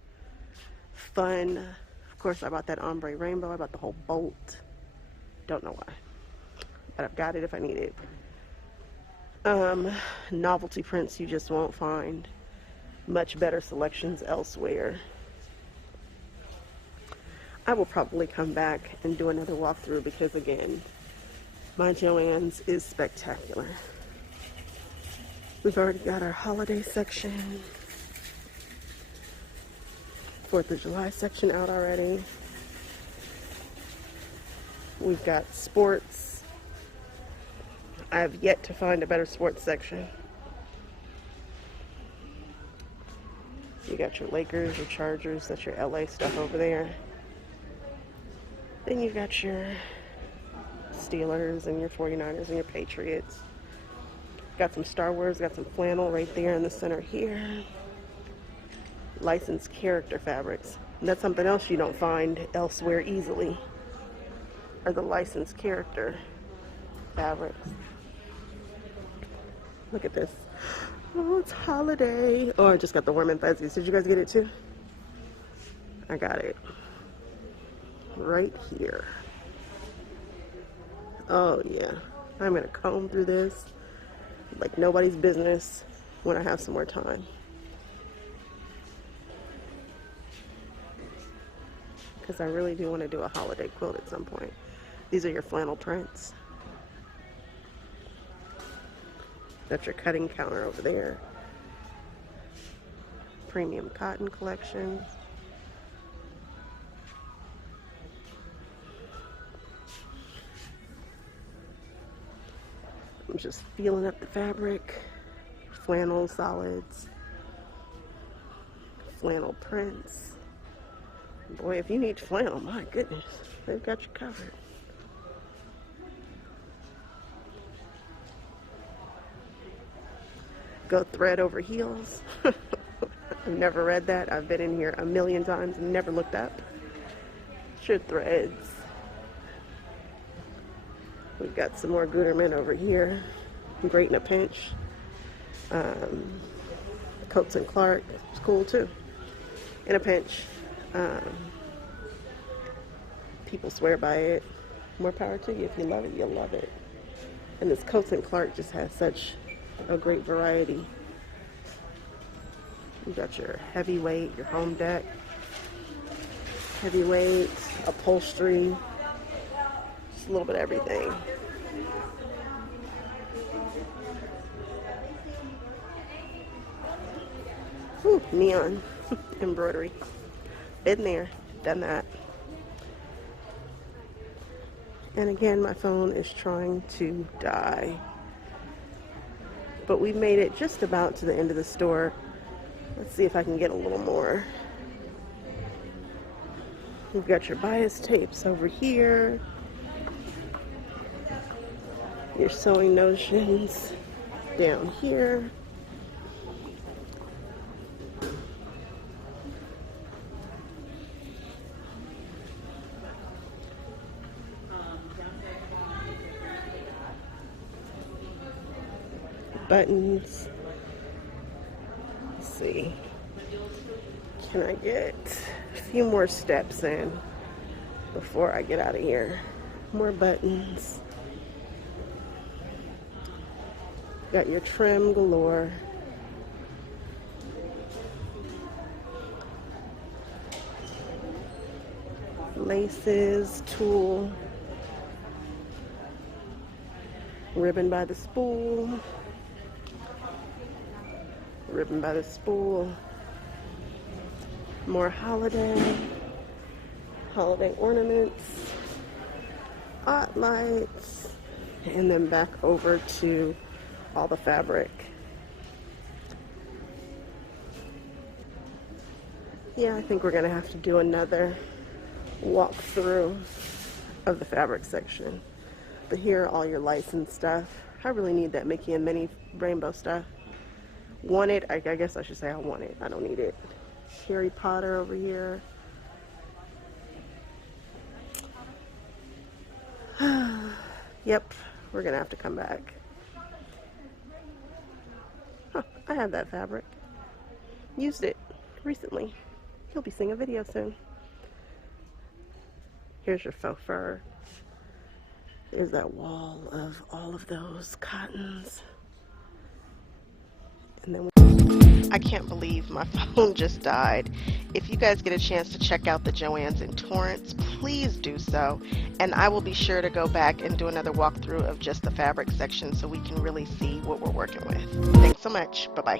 fun. Of course, I bought that ombre rainbow. I bought the whole bolt. Don't know why, but I've got it if I need it. Novelty prints you just won't find much better selections elsewhere. I will probably come back and do another walkthrough because, again, my JoAnn's is spectacular. We've already got our holiday section. 4th of July section out already. We've got sports. I have yet to find a better sports section. You got your Lakers, your Chargers, that's your LA stuff over there. Then you've got your Steelers and your 49ers and your Patriots. Got some Star Wars, got some flannel right there in the center here. Licensed character fabrics. And that's something else you don't find elsewhere easily. are the licensed character fabrics. Look at this. Oh, it's holiday. Oh, I just got the warm and fuzzies. Did you guys get it too? I got it right here. Oh yeah, I'm gonna comb through this like nobody's business when I have some more time. Because I really do want to do a holiday quilt at some point. These are your flannel prints. That's your cutting counter over there. Premium cotton collections. I'm just feeling up the fabric. Flannel solids. Flannel prints. Boy, if you need flannel, my goodness, they've got you covered. Go thread over heels. I've never read that. I've been in here a million times and never looked up. Sure, threads. We've got some more Gutermann over here. Great in a pinch. Coats and Clark. It's cool too. In a pinch. People swear by it. More power to you. If you love it, you'll love it. And this Coats and Clark just has such a great variety. You got your heavyweight, your home deck, heavyweight, upholstery, just a little bit of everything. Ooh, neon embroidery. Been there, done that. And again, my phone is trying to die. But we made it just about to the end of the store. Let's see if I can get a little more. You've got your bias tapes over here. Your sewing notions down here. Buttons. Let's see. Can I get a few more steps in before I get out of here? More buttons. Got your trim galore. Laces, tulle. Ribbon by the spool. Ribbon by the spool. More holiday ornaments, hot lights, and then back over to all the fabric. Yeah, I think we're gonna have to do another walkthrough of the fabric section. But here are all your licensed stuff. I really need that Mickey and Minnie rainbow stuff. Want it? I guess I should say I want it. I don't need it. Harry Potter over here. Yep, we're gonna have to come back. Huh, I have that fabric. Used it recently. You'll be seeing a video soon. Here's your faux fur. There's that wall of all of those cottons. And then I can't believe my phone just died. If you guys get a chance to check out the JoAnn's in Torrance, please do so. And I will be sure to go back and do another walkthrough of just the fabric section so we can really see what we're working with. Thanks so much. Bye-bye.